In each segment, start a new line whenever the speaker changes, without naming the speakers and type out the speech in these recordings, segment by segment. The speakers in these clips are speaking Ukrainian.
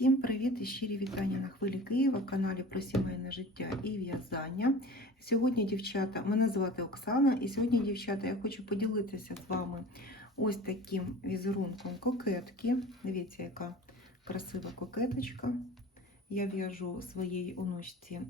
Всім привіт і щирі вітання на хвилі Києва, каналі про сімейне життя і в'язання. Сьогодні, дівчата, мене звати Оксана, і сьогодні, дівчата, я хочу поділитися з вами ось таким візерунком кокетки. Дивіться, яка красива кокеточка. Я в'яжу своїй онучці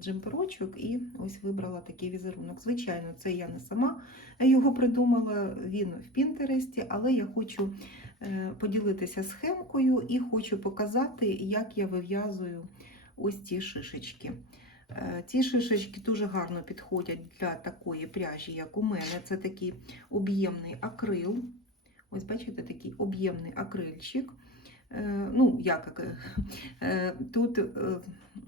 джемперочок і ось вибрала такий візерунок. Звичайно, це я не сама його придумала, він в Пінтересті, але я хочу е, поділитися схемкою і хочу показати, як я вив'язую ось ці шишечки. Е, Ці шишечки дуже гарно підходять для такої пряжі, як у мене. Це такий об'ємний акрил. Ось, бачите, такий об'ємний акрильчик. Е, Ну, як е, тут е,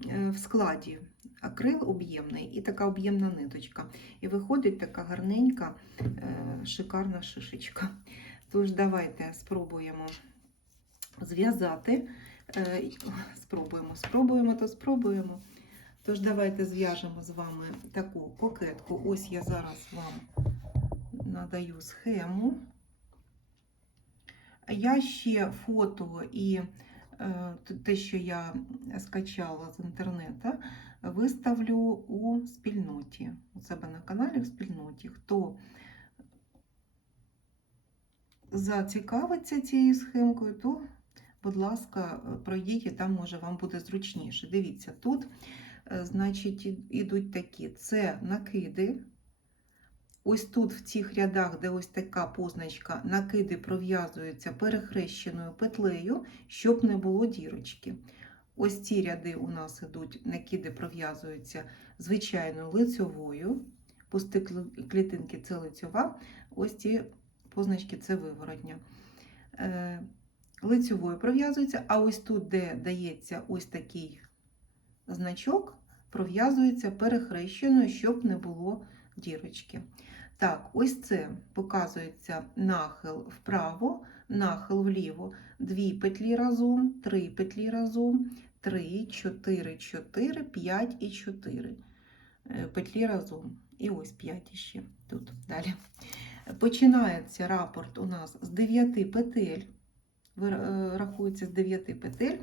е, в складі акрил об'ємний і така об'ємна ниточка. І виходить така гарненька, шикарна шишечка. Тож, давайте спробуємо зв'язати. Спробуємо, спробуємо, то спробуємо. Тож, давайте зв'яжемо з вами таку кокетку. Ось я зараз вам надаю схему. Я ще фото і е, те, що я скачала з інтернету, виставлю у спільноті. У себе на каналі в спільноті. Хто зацікавиться цією схемкою, то, будь ласка, пройдіть і там, може, вам буде зручніше. Дивіться, тут, е, значить, ідуть такі: це накиди. Ось тут, в цих рядах, де ось така позначка, накиди пров'язуються перехрещеною петлею, щоб не було дірочки. Ось ці ряди у нас ідуть, накиди пров'язуються звичайною лицьовою. Пусти клітинки це лицьова, ось ці позначки це виворотня. Е, Лицьовою пров'язується, а ось тут, де дається ось такий значок, пров'язується перехрещеною, щоб не було дірочки. Так, ось це показується нахил вправо, нахил вліво, дві петлі разом, три петлі разом, 3, 4, 4, 5 і 4 е, петлі разом. І ось 5 ще тут далі. Починається рапорт у нас з 9 петель, е, рахується з 9 петель,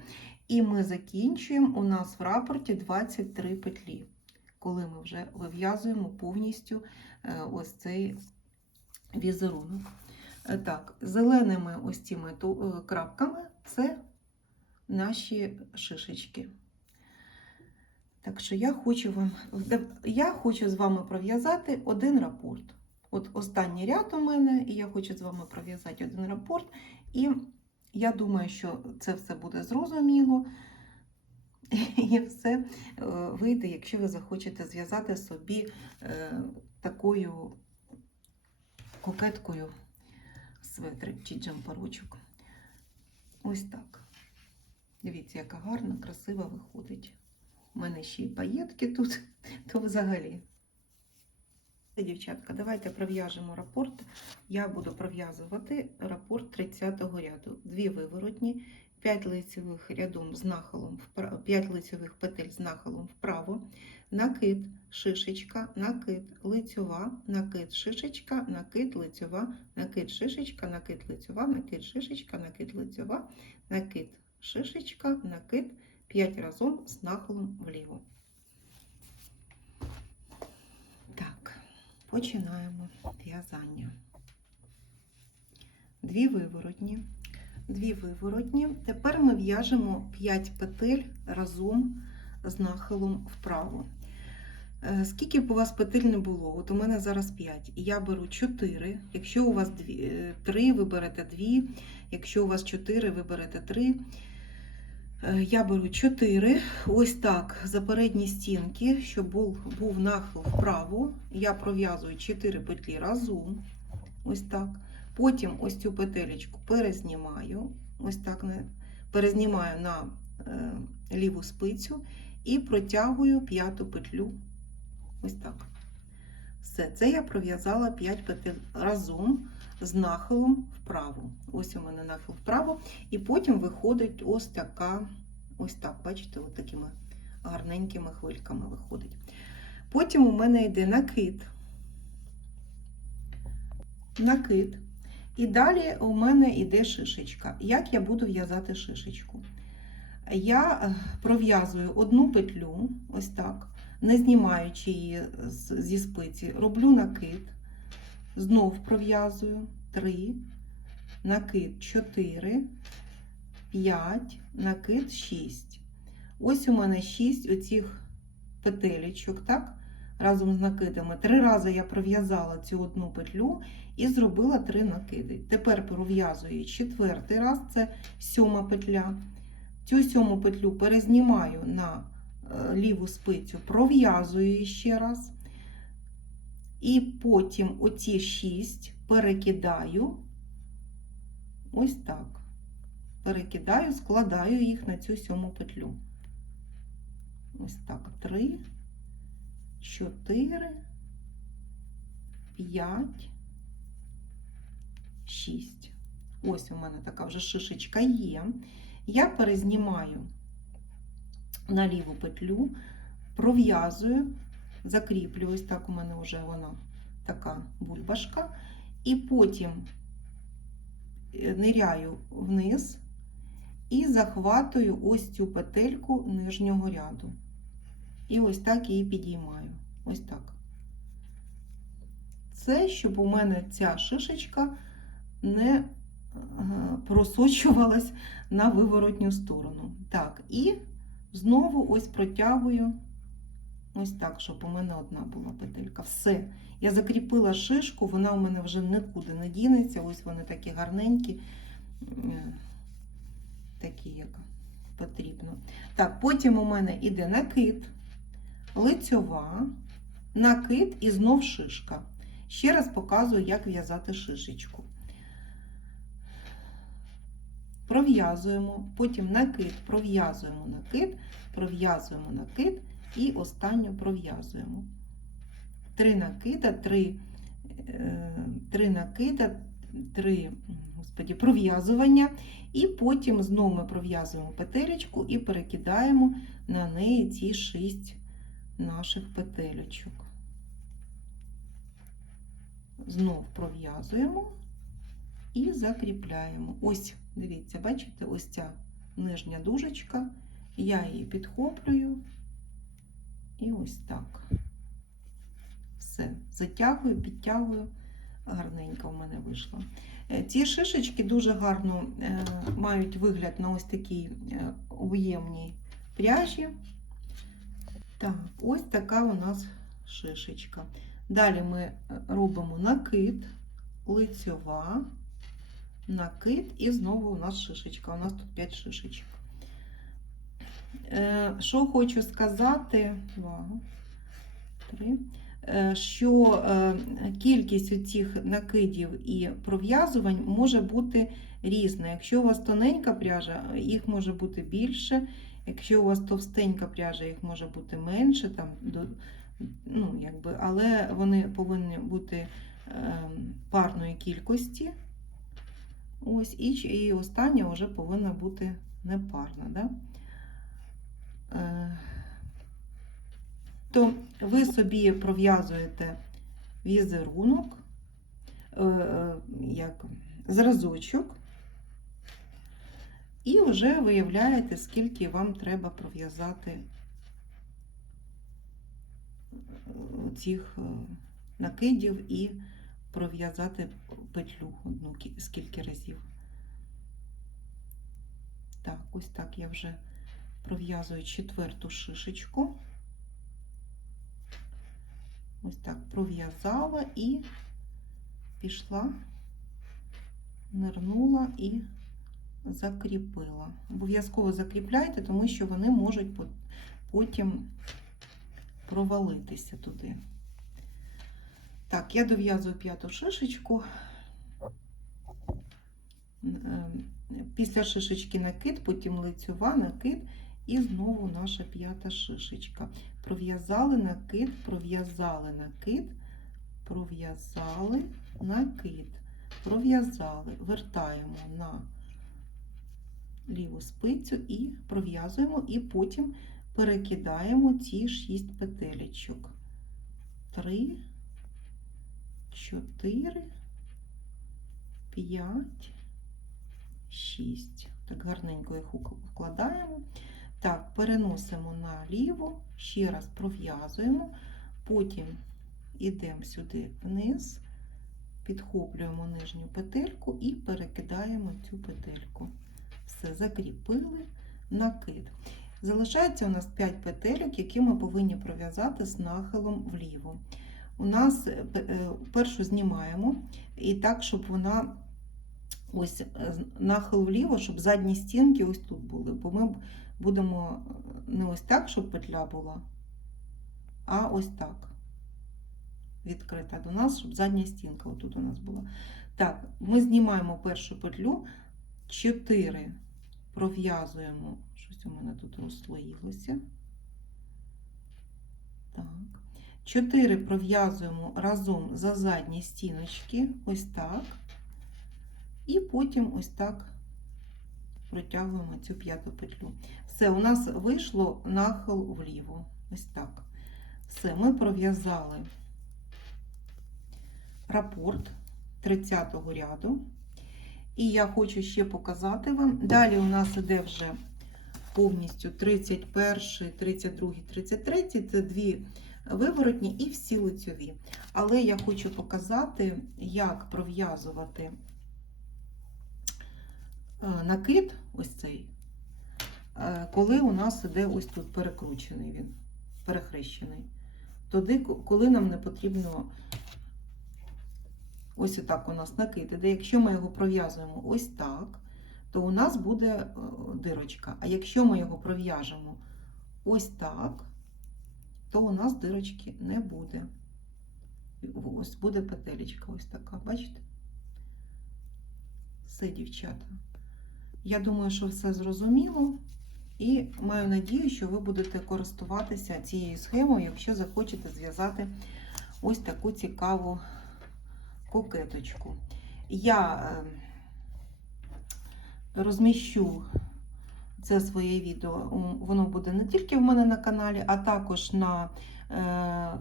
і ми закінчуємо у нас в рапорті 23 петлі, коли ми вже вив'язуємо повністю е, ось цей візерунок. Е, Так, зеленими ось цими е, крапками це наші шишечки. Так що я хочу вам я хочу з вами пров'язати один рапорт. От останній ряд у мене, і я хочу з вами пров'язати один рапорт. І я думаю, що це все буде зрозуміло. І все е, вийде, якщо ви захочете зв'язати собі е, такою кокеткою светрик чи джемперочок. Ось так. Дивіться, яка гарна, красива виходить. У мене ще й паєтки тут, то взагалі. Дівчатка, давайте пров'яжемо рапорт. Я буду пров'язувати рапорт 30-го ряду. Дві виворотні, 5 лицевих рядом з нахилом вправо, 5 лицевих петель з нахилом вправо, накид, шишечка, накид, лицьова, накид, шишечка, накид, лицьова, накид, шишечка, накид, лицьова, накид, шишечка, накид, лицьова, накид, шишечка, накид, 5 разом з нахилом вліво. Так, починаємо в'язання. Дві виворотні, дві виворотні. Тепер ми в'яжемо 5 петель разом з нахилом вправо. Е, Скільки б у вас петель не було, от у мене зараз 5, я беру 4. Якщо у вас 3, ви берете 2, якщо у вас 4, ви берете 3. Е, Я беру 4, ось так, за передні стінки, щоб був, був нахил вправо. Я пров'язую 4 петлі разом, ось так. Потім ось цю петелечку перезнімаю, ось так перезнімаю на е, ліву спицю і протягую п'яту петлю. Ось так. Все, це я пров'язала 5 петель разом з нахилом вправо. Ось у мене нахил вправо. І потім виходить ось така, ось так, бачите, ось такими гарненькими хвильками виходить. Потім у мене йде накид. Накид. І далі у мене йде шишечка. Як я буду в'язати шишечку? я е, пров'язую одну петлю, ось так, не знімаючи її зі спиці, роблю накид, знов пров'язую 3, накид 4, 5, накид 6. Ось у мене 6 оцих петелечок, так? Разом з накидами. Три рази я пров'язала цю одну петлю і зробила три накиди. Тепер пров'язую четвертий раз, це сьома петля. Цю сьому петлю перезнімаю на е, ліву спицю, пров'язую ще раз. І потім оці 6 перекидаю ось так. Перекидаю, складаю їх на цю сьому петлю. Ось так. 3, 4, 5, 6. Ось у мене така вже шишечка є. Я перезнімаю на ліву петлю, пров'язую, закріплю, ось так у мене вже вона така бульбашка, і потім е, ниряю вниз і захватую ось цю петельку нижнього ряду. І ось так її підіймаю. Ось так. Це, щоб у мене ця шишечка не е, просочувалась на виворотню сторону. Так, і знову ось протягую ось так, щоб у мене одна була петелька. Все. Я закріпила шишку, вона у мене вже нікуди не дінеться. Ось вони такі гарненькі, е, такі, як потрібно. Так, потім у мене іде накид, лицьова, накид і знов шишка. Ще раз показую, як в'язати шишечку. Пров'язуємо, потім накид, пров'язуємо накид, пров'язуємо накид і останню пров'язуємо. Три накида, три, е, три накида, три господі, пров'язування, і потім знову ми пров'язуємо петелечку і перекидаємо на неї ці шість наших петелечок. Знов пров'язуємо і закріпляємо. Ось, дивіться, бачите, ось ця нижня дужечка, я її підхоплюю і ось так. Все, затягую, підтягую, гарненько в мене вийшло. Е, Ці шишечки дуже гарно е, мають вигляд на ось такій е, об'ємній пряжі. Так, ось така у нас шишечка. Далі ми робимо накид, лицьова, накид і знову у нас шишечка. У нас тут 5 шишечок. Е, Що хочу сказати, е, що е, кількість цих накидів і пров'язувань може бути різна. Якщо у вас тоненька пряжа, їх може бути більше. Якщо у вас товстенька пряжа, їх може бути менше, там, ну, якби, але вони повинні бути е, парної кількості. Ось, і, і остання вже повинна бути непарна. Да? Е, то ви собі пров'язуєте візерунок, е, е, як зразочок, і вже виявляєте, скільки вам треба пров'язати е, цих е, накидів і пров'язати петлю одну скільки разів. Так, ось так я вже пров'язую четверту шишечку. Ось так пров'язала і пішла, нирнула і закріпила. Обов'язково закріпляйте, тому що вони можуть потім провалитися туди. Так, я дов'язую п'яту шишечку. Е, Після шишечки накид, потім лицьова, накид і знову наша п'ята шишечка. Пров'язали накид, пров'язали накид, пров'язали накид, пров'язали, вертаємо на ліву спицю і пров'язуємо, і потім перекидаємо ці 6 петелечок. 3, 4, 5, 6. Так, гарненько їх ук- вкладаємо. Так, переносимо наліво, ще раз пров'язуємо, потім йдемо сюди вниз, підхоплюємо нижню петельку і перекидаємо цю петельку. Все, закріпили накид. Залишається у нас 5 петельок, які ми повинні пров'язати з нахилом вліво. У нас е, е, першу знімаємо і так, щоб вона ось е, нахил вліво, щоб задні стінки ось тут були. Бо ми будемо не ось так, щоб петля була, а ось так. Відкрита до нас, щоб задня стінка отут у нас була. Так, ми знімаємо першу петлю, 4 пров'язуємо, щось у мене тут розслоїлося. Так. 4 пров'язуємо разом за задні стіночки, ось так. І потім ось так протягуємо цю п'яту петлю. Все, у нас вийшло нахил вліво. Ось так. Все, ми пров'язали рапорт 30-го ряду. І я хочу ще показати вам. Далі у нас іде вже повністю 31, 32, 33. Це дві виворотні і всі лицьові. Але я хочу показати, як пров'язувати е, накид, ось цей, е, коли у нас іде ось тут перекручений він, перехрещений. Тоді, коли нам не потрібно ось отак у нас накид іде. Якщо ми його пров'язуємо ось так, то у нас буде е, дирочка. А якщо ми його пров'яжемо ось так, то у нас дирочки не буде. Ось буде петелечка ось така, бачите? Все, дівчата. Я думаю, що все зрозуміло. І маю надію, що ви будете користуватися цією схемою, якщо захочете зв'язати ось таку цікаву кокеточку. Я е, розміщу це своє відео. Воно буде не тільки в мене на каналі, а також на е,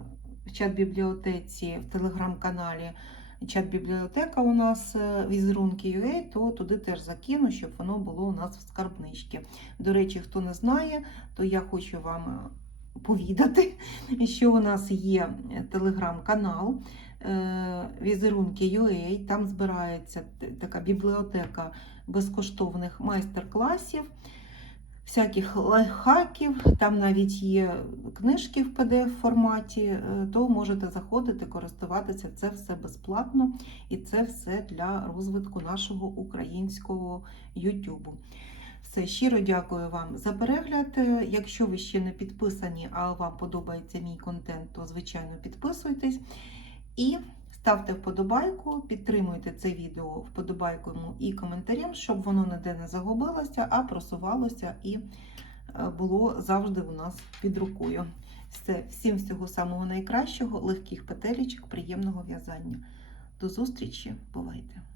чат-бібліотеці в телеграм-каналі. Чат-бібліотека у нас е, візерунки.ua, то туди теж закину, щоб воно було у нас в скарбничці. До речі, хто не знає, то я хочу вам е, повідати, що у нас є телеграм-канал е, візерунки.ua, там збирається така бібліотека безкоштовних майстер-класів, всяких лайфхаків, там навіть є книжки в pdf форматі, е, то можете заходити, користуватися. Це все безплатно і це все для розвитку нашого українського YouTube. Все, щиро дякую вам за перегляд. Е, Якщо ви ще не підписані, а вам подобається мій контент, то звичайно підписуйтесь. І ставте вподобайку, підтримуйте це відео вподобайкою і коментарем, щоб воно ніде не загубилося, а просувалося і е, було завжди у нас під рукою. Все, всім всього самого найкращого, легких петелічок, приємного в'язання. До зустрічі, бувайте!